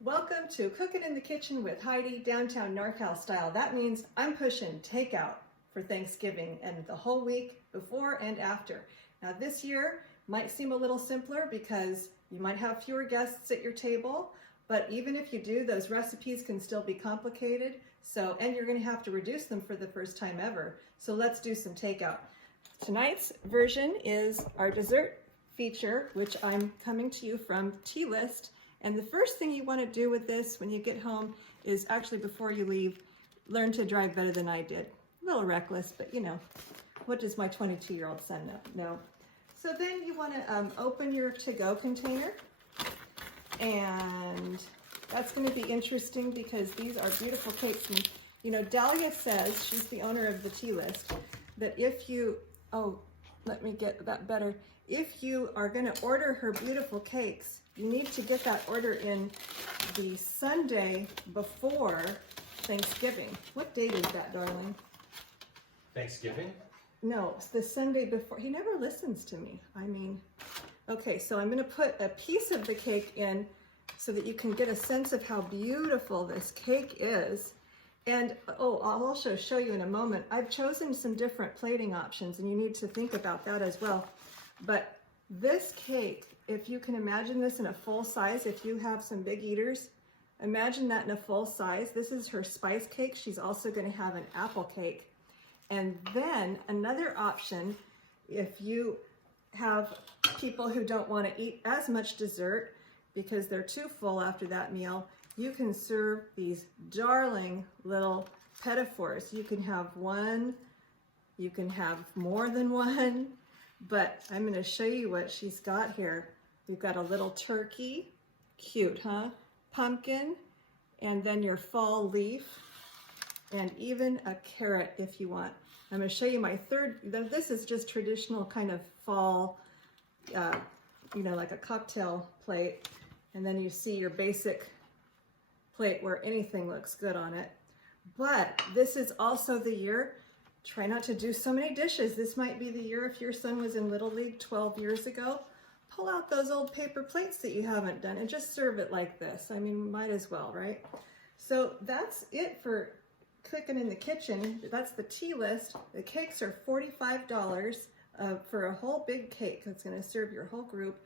Welcome to Cooking in the Kitchen with Heidi, downtown NorCal style. That means I'm pushing takeout for Thanksgiving and the whole week before and after. Now this year might seem a little simpler because you might have fewer guests at your table, but even if you do, those recipes can still be complicated. And you're gonna have to reduce them for the first time ever. So let's do some takeout. Tonight's version is our dessert feature, which I'm coming to you from T-List. And the first thing you want to do with this when you get home is actually, before you leave, learn to drive better than I did. A little reckless, but you know, what does my 22-year-old son know? So then you want to open your to-go container, and that's going to be interesting because these are beautiful cakes. And you know, Dahlia says, she's the owner of the T-List, that if you, let me get that better. If you are going to order her beautiful cakes, you need to get that order in the Sunday before Thanksgiving. What date is that, darling? Thanksgiving? No, it's the Sunday before. He never listens to me. I mean, okay, so I'm going to put a piece of the cake in so that you can get a sense of how beautiful this cake is. And I'll also show you in a moment. I've chosen some different plating options, and you need to think about that as well. But this cake, if you can imagine this in a full size, if you have some big eaters, imagine that in a full size. This is her spice cake. She's also going to have an apple cake. And then another option, if you have people who don't want to eat as much dessert because they're too full after that meal, you can serve these darling little petit fours. You can have one, you can have more than one, but I'm going to show you what she's got here. We've got a little turkey, cute, huh? Pumpkin, and then your fall leaf, and even a carrot if you want. I'm going to show you my third. This is just traditional kind of fall, you know, like a cocktail plate, and then you see your basic plate where anything looks good on it. But this is also the year, try not to do so many dishes. This might be the year, if your son was in Little League 12 years ago, pull out those old paper plates that you haven't done and just serve it like this. I mean, might as well, right? So that's it for Cooking in the Kitchen. That's the T-List. The cakes are $45 for a whole big cake that's going to serve your whole group.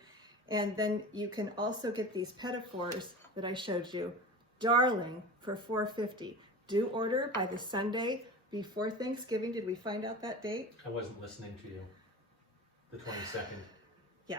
And then you can also get these petit fours that I showed you, darling, for $4.50. Do order by the Sunday before Thanksgiving. Did we find out that date? I wasn't listening to you. The 22nd. Yeah.